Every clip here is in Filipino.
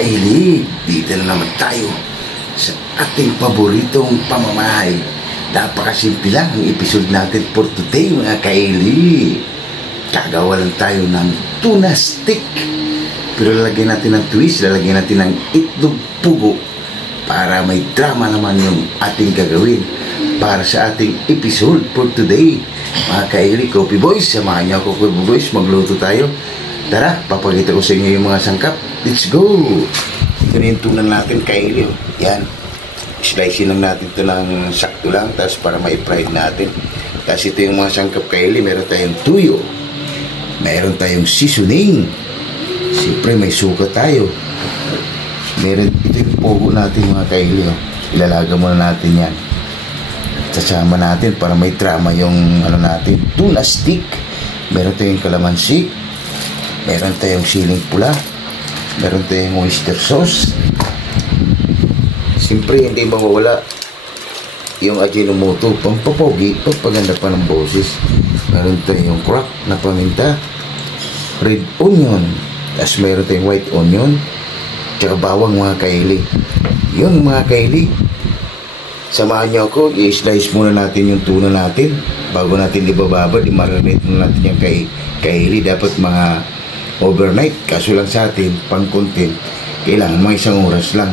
kaili, dito na naman tayo sa ating paboritong pamamahay. Napakasimple lang ang episode natin for today mga kaili. Gagawa lang tayo ng tuna stick. Pero lalagyan natin ng twist, lalagyan natin ng itlog pugo para may drama naman yung ating gagawin para sa ating episode for today. Mga kaili, Coffee Boys, samahan niyo ako Coffee Boys, magluto tayo. Tara, papakita ko sa inyo yung mga sangkap. Let's go! Ito na yung tunan natin, kaili. Yan. Slice lang natin ito ng sakto lang, tapos para ma-fried natin. Tapos ito yung mga sangkap, kaili. Meron tayong tuyo. Meron tayong seasoning. Siyempre, may suka tayo. Meron ito yung pogo natin, mga kaili. Ilalaga muna natin yan. Sasama natin para may drama yung ano natin, tuna stick. Meron tayong kalamansi. Meron tayong siling pula. Meron tayong oyster sauce. Siyempre, hindi mawawala yung Ajinomoto, pampapogi, pampaganda pa ng boses. Meron tayong crack na paminta, red onion, tapos meron tayong white onion, tsaka bawang mga kaili. Yun mga kaili, samahan nyo ako, i-slice muna natin yung tuna natin bago natin ibababad, i-marinate muna natin yung kaili. Dapat mga overnight, kaso lang sa atin pang content kailangan mga 1 oras lang.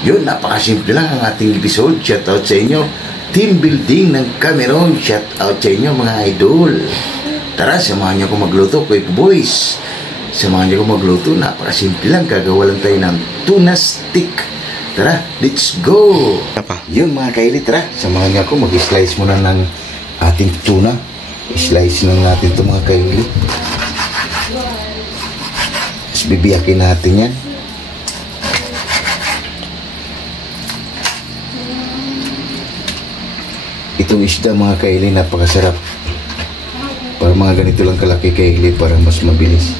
Yun, napakasimple lang ang ating episode. Shout out sa inyo team building ng Cameron. Shout out sa inyo mga idol. Tara, samahan nyo ako magluto, Coffee Boys. Samahan nyo ako magluto, napakasimple lang. Gagawa lang tayo ng tuna stick. Tara, let's go. Yun mga kaili, tara, samahan nyo ako, mag-slice muna ng ating tuna. Slice lang natin ito mga kaili. Tapos bibiyakin natin yan. Itong isda mga kaili, napakasarap. Para mga ganito lang kalaki kaili, para mas mabilis.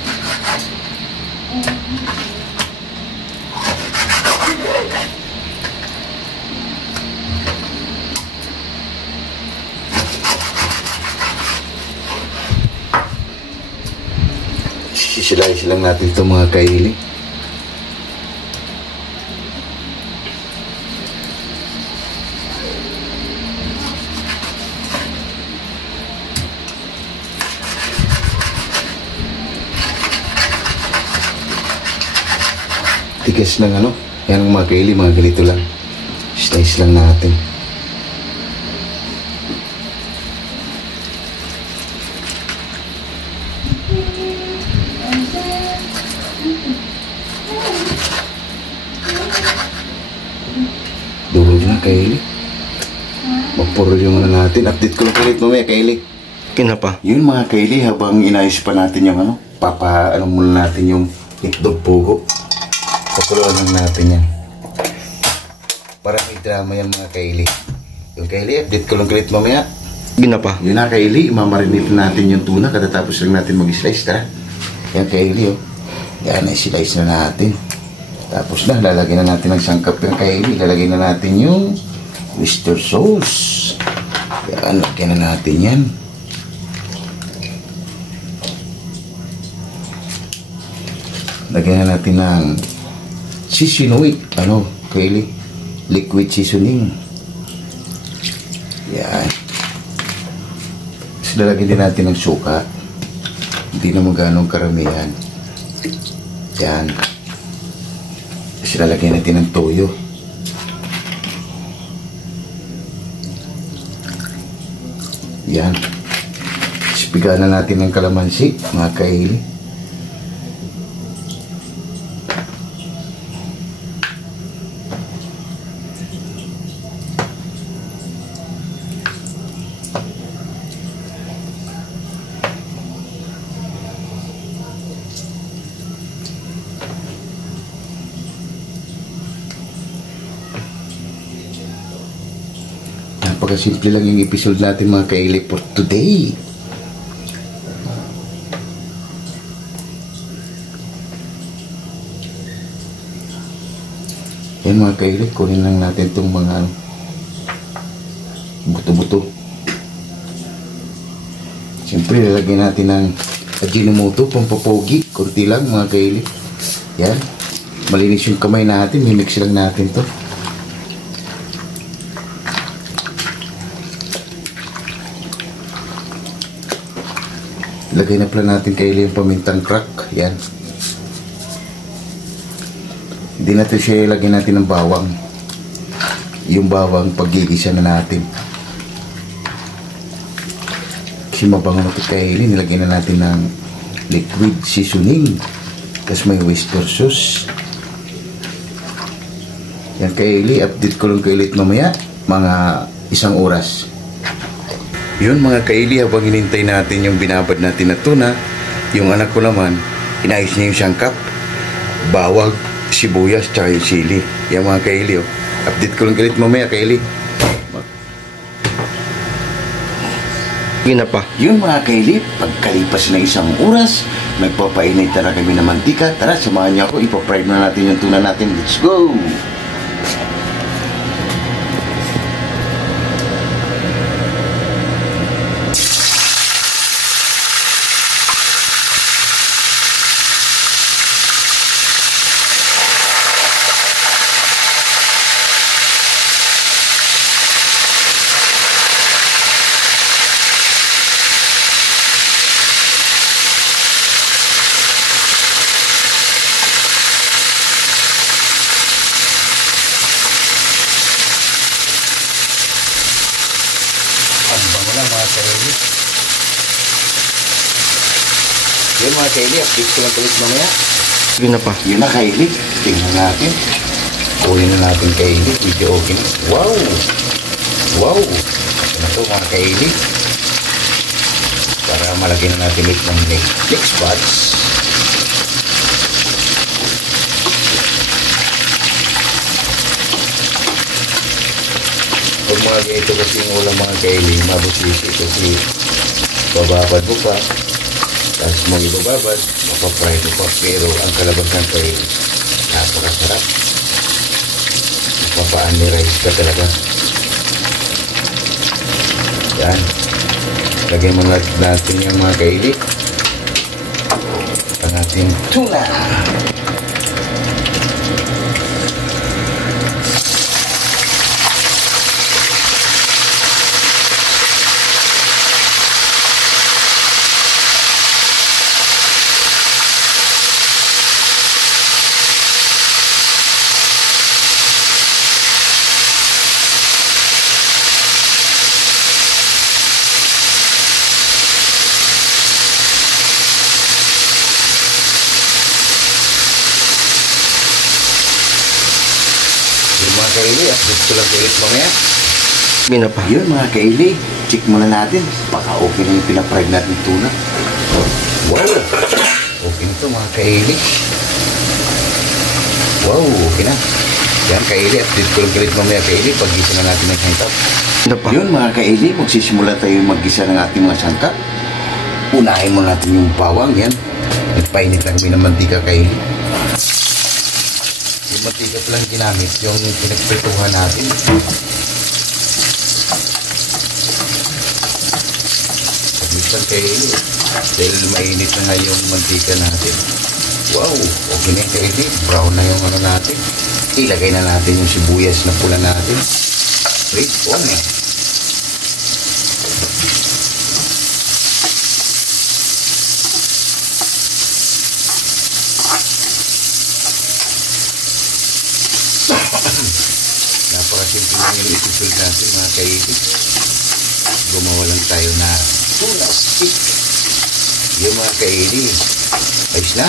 Sisilice lang natin ito mga kaili. Tigas ng ano, yan ang mga kaili, mga ganito lang. Slice lang natin. Durog na kaili. Magpuro yung ano natin. Update ko lang ulit mamaya kaili. Kina pa? Yun mga kaili, habang inayos pa natin yung ano, ano muna natin yung itlog pugo. Pakuluan lang natin yan. Para may drama yan mga kaili. Yung kaili, update ko lang ulit mamaya. Gina pa? Yun na kaili, imamarinate natin yung tuna. Katatapos lang natin mag-slice. Tara. Yan kaili oh. Yan, i-slice na natin. Tapos na, lalagyan na natin ng sangkap yung kaili. Lalagyan na natin yung oyster sauce. Yan, lagyan na natin yan. Lagyan na natin ng seasoning. Ano, kaili? Liquid seasoning. Yan. Tapos lalagyan din natin ng suka. Hindi naman ganong karamihan. Yan. Tapos lalagyan natin ng toyo. Yan. Tapos bigyan na natin ng kalamansi, mga kaili. Napakasimple lang yung episode natin mga kaili for today. Yan mga kaili, kunin lang natin itong mga buto-buto. Siyempre lalagyan natin ng Ajinomoto, pampapogi, konti lang mga kaili. Yan. Malinis yung kamay natin. Mimix lang natin to. Lagay na pala natin kaili yung pamintang crack. Yan. Hindi natin siya ilagay natin ng bawang. Yung bawang pagigisa na natin. Kasi mabango na ito kaili. Nilagay na natin ng liquid seasoning. Tapos may oyster sauce. Yan kaili. Update ko lang kailit mamaya. Mga 1 oras. Yun mga kaili, habang hinintay natin yung binabad natin na tuna, yung anak ko naman, inayos niya yung sangkap, bawang, sibuyas, tsaka yung sili. Yan mga kaili, oh. Update ko lang ulit mamaya, kaili. Sige na pa. Yun mga kaili, pagkalipas ng 1 oras, nagpapainit na kami ng mantika. Tara, samahan niyo ako, ipapry na natin yung tuna natin. Let's go! Mga kaili. Yun mga kaili, update ko lang tulit mamaya. Sige na pa. Yun na kaili, tingnan natin. Kunin na natin kaili, video okay na. Wow! Wow! Ito na ito mga kaili. Para malagyan na natin ulit ng next batch. Pag mga ganito kasi yung ulang mga kaili, mabusisi kasi bababad mo pa, tapos mo ibababad, mapapry mo pa, pero ang kalabasan ko ay napakasarap. Mapapa-unrice ka talaga. Yan. Lagay mo natin yung mga kaili. Ang ating tuna. Mga kaili, update ko lang ulit mamaya. Sige na pa. Yun mga kaili, check muna natin. Baka okay na yung pinapride natin tuna. Wow! Okay na ito mga kaili. Wow, okay na. Yan kaili, update ko lang ulit mamaya kaili. Pag-gisa na natin ng sangkap. Yun mga kaili, magsisimula tayo mag-gisa ng ating mga sangkap. Unahin mo natin yung bawang. Yan. Nagpainit na kami ng mantika kaili. Yung mantika pa lang ginamit, yung pinagprituhan natin. Pag-ispan kaili, dahil mainit na nga yung mantika natin. Wow, okay na yung kaili. Brown na yung ano natin. Ilagay na natin yung sibuyas na pula natin. Wait, on eh. Napakasimple lang yung itutul natin mga kaili. Gumawa lang tayo na tuna stick. Yung mga kaili, ayos na.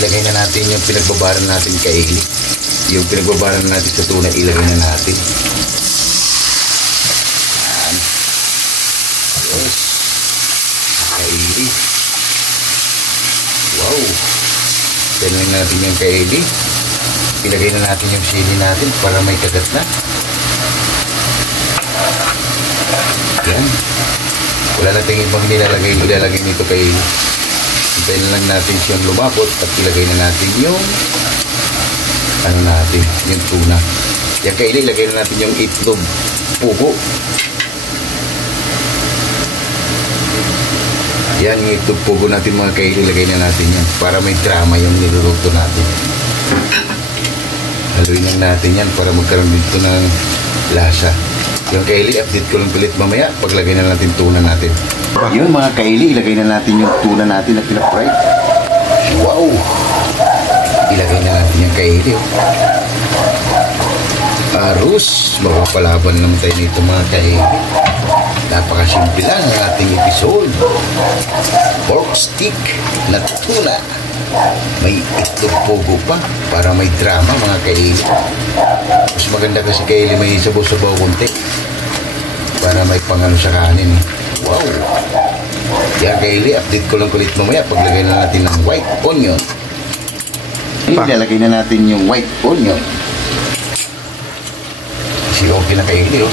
Ilagay na natin yung pinagbabaran natin kaili. Yung pinagbabaran natin sa tuna, ilagay na natin. Yan. Yes. Kaili. Wow. Tignan natin yung kaili. Ilagay na natin yung sili natin para may kagat na. Yan. Wala natin ibang ilalagay nito kaili. Hintayin lang natin siyang lumapot at ilagay na natin yung ano natin, yung tuna. Yan kaili, ilagay na natin yung itlog pugo. Yan yung itlog pugo natin mga kaili. Lagay na natin yan para may drama yung niluluto natin. Haluin lang natin yan para magkaroon dito ng lasa. Yung kaili, update ko lang ulit mamaya. Paglagay na natin tuna natin. Yun mga kaili, ilagay na natin yung tuna natin na pinafry. Wow! Ilagay na natin yung kaili. Arus, magpapalaban naman tayo nito mga kaili. Napakasimple lang ang ating episode. Pork stick na tuna. May itlog pugo pa para may drama mga kaili. Mas maganda kasi kaili may sabaw-sabaw konti para may pangano sa kanin. Wow! Kaya kaili, update ko lang kulit mamaya paglagay na natin ng white onion. Ilalagay na natin yung white onion. Kasi okay na kaili, oh.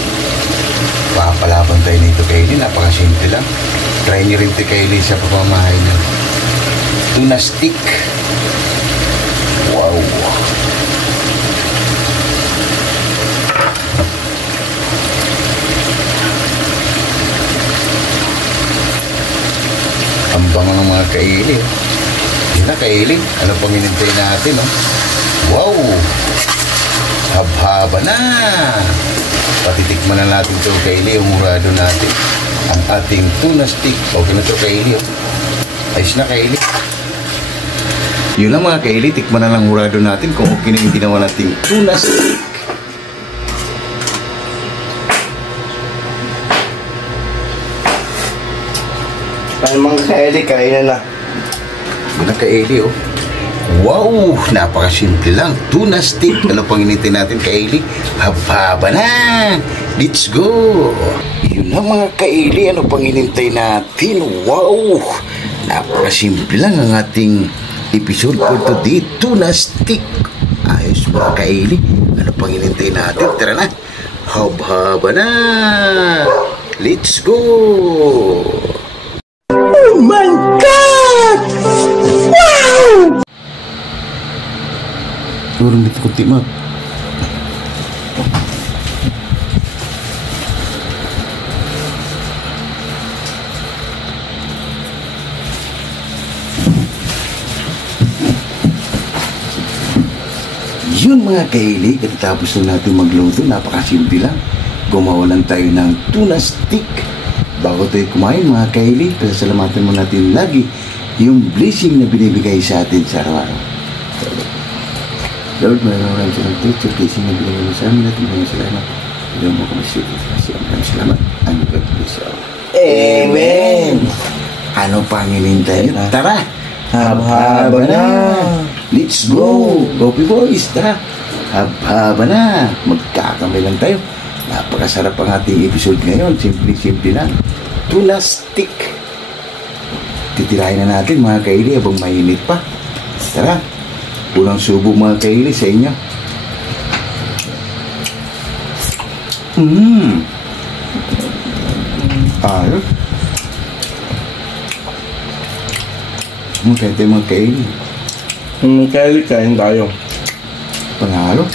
Papalaban tayo nito kaili. Napakasimple lang. Try nyo rin ito kaili sa pamamahay na tuna stick. Wow! Ang bango ng mga kaili. Yun na kaili. Ano pang hinintay natin, oh? Wow! Haba na! Patitikman na natin ito kaili. Umurado natin ang ating tuna stick. Okay na ito kaili, oh. Ayos na kaili. Yun lang mga kaili. Tikman na lang hurado natin kung okay na yung ginawa nating tuna stick. Ay, mga kaili, kain na. Yun na kaili, oh. Wow! Napakasimple lang. Tuna stick. Ano pang hinintay natin kaili? Haba na! Let's go! Yun na mga kaili. Ano pang hinintay natin? Wow! Napakasimple lang ang ating episode for today. Tuna stick. Ayos mga kaili. Ano pang hinintay natin? Tara na! Haba na! Let's go! Oh my God! Wow! Turun dito kunti mo. Yun mga kaili, katapos na natin magluto, napakasimple lang. Gumawa lang tayo ng tuna stick. Bago tayo kumain mga kaili, pasasalamatan mo natin lagi yung blessing na binibigay sa atin sa araw-araw. Lord, maraming salamat sa blessing na binibigay mo sa amin at maraming salamat. Ilaw mo kami sa ito kasi maraming salamat. Ang God bless you. Amen! Ano pang hinintay nyo? Tara! Haba na! Let's go! Coffee boys, tara! Haba na! Magkakamay lang tayo. Napakasarap ang ating episode ngayon. Simple-simple lang. Tuna stick. Titirahin na natin mga kaili habang mainit pa. Tara! Unang subo mga kaili sa inyo. Ayos. Kaya tayo mga kaili. Kaili, kain tayo. Panalo.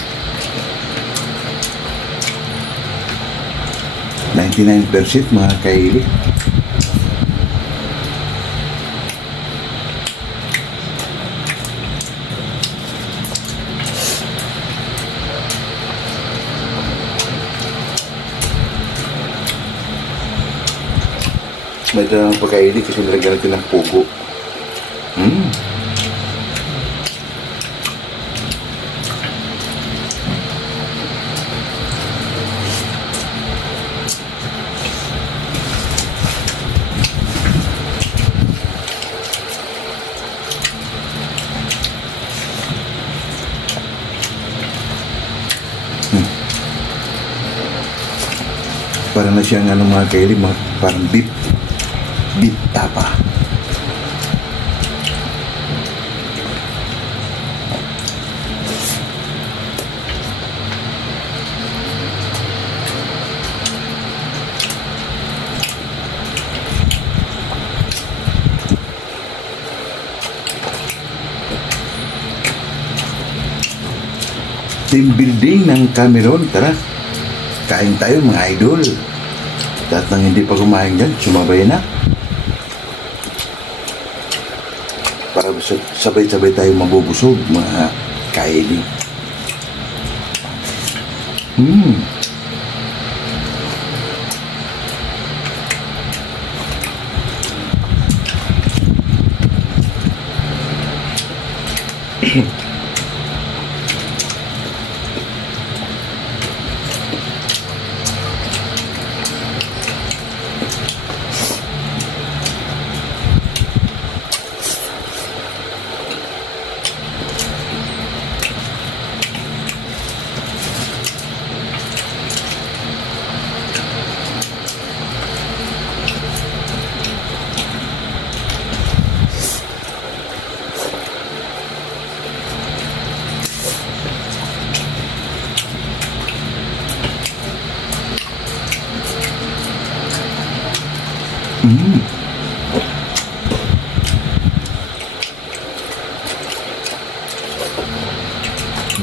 99% mga kaili. May dalang pagkaili kasi nilagyan natin ng pugo. Para na siyang ano mga kaili, parang beef tapa. Team building ng Cameron, tara. Kain tayo mga idol. Lahat ng hindi pa kumain dyan, sumabay na. para sabay-sabay tayo mabubusog, mga kaili.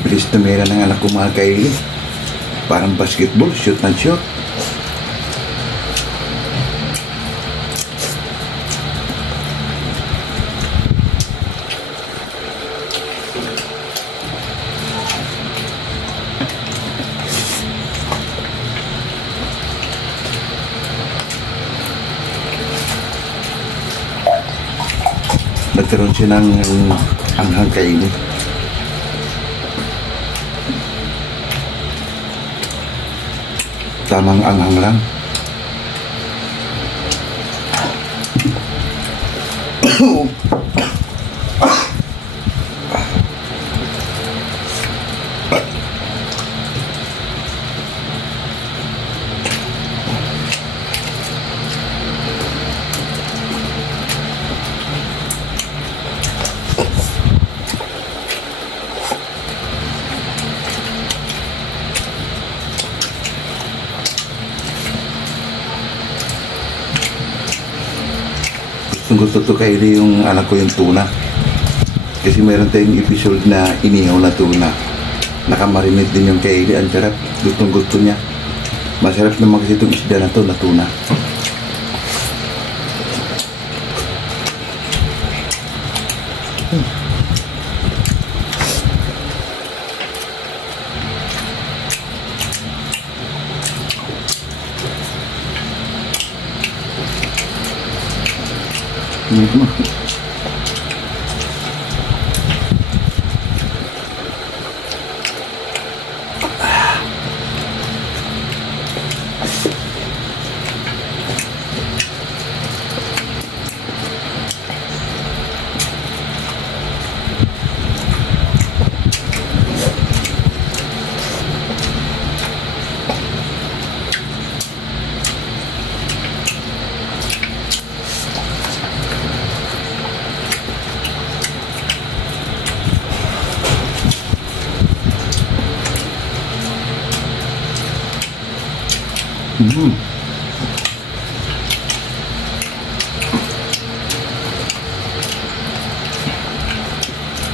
Bilis na mera ng anak ko, mga kaili. Parang basketball, shoot na shoot. Nagkaroon siya ng anghang kaili. Tamang anghang lang. Gusto to kaili yung anak ko yung tuna. Kasi meron tayong episode na inihaw na tuna. Nakamarinate din yung kaili. Ang sarap. Gustong gusto niya. Masarap naman kasi itong isda na to na tuna.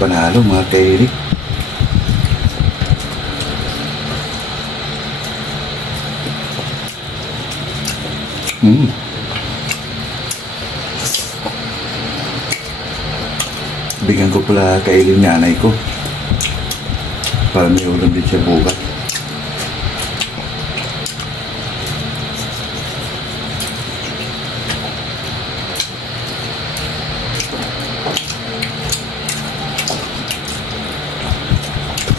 Panalo, mga kaili. Bigyan ko pala kaili yung nanay ko para may ulam din siya bukas.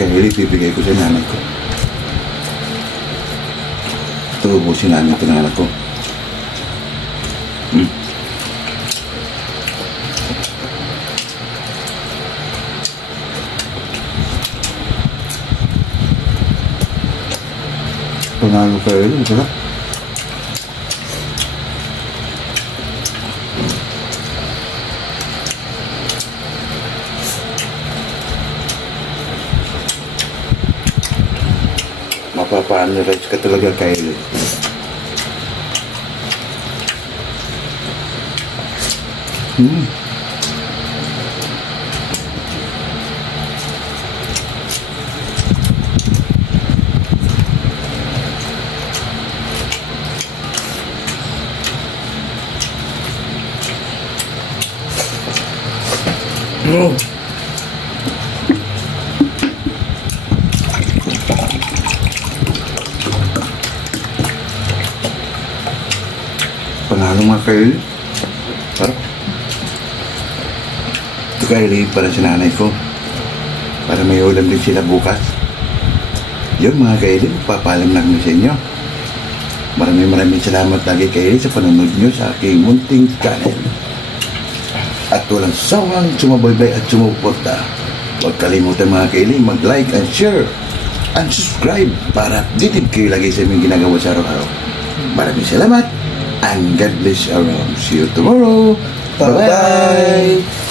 Kaili, bibigay ko sa nanay ko. Ito, ubusin namin ito ng anak ko. Panalo kaili, masarap. Mapapa-analyze ka talaga, kaili. Panalo mga Kylie. Sarap. Ito Kylie para sa nanay ko. Para may ulam din sila bukas. Yun mga Kylie, papalam na kami sa inyo. Maraming salamat lagi Kylie sa panonood nyo sa aking munting channel. At walang sawang sumabaybay at sumuporta. Huwag kalimutan mga Kylie mag-like and share and subscribe para updated kayo lagi sa aming ginagawa sa araw-araw. Maraming salamat and God bless around. See you tomorrow. Bye-bye.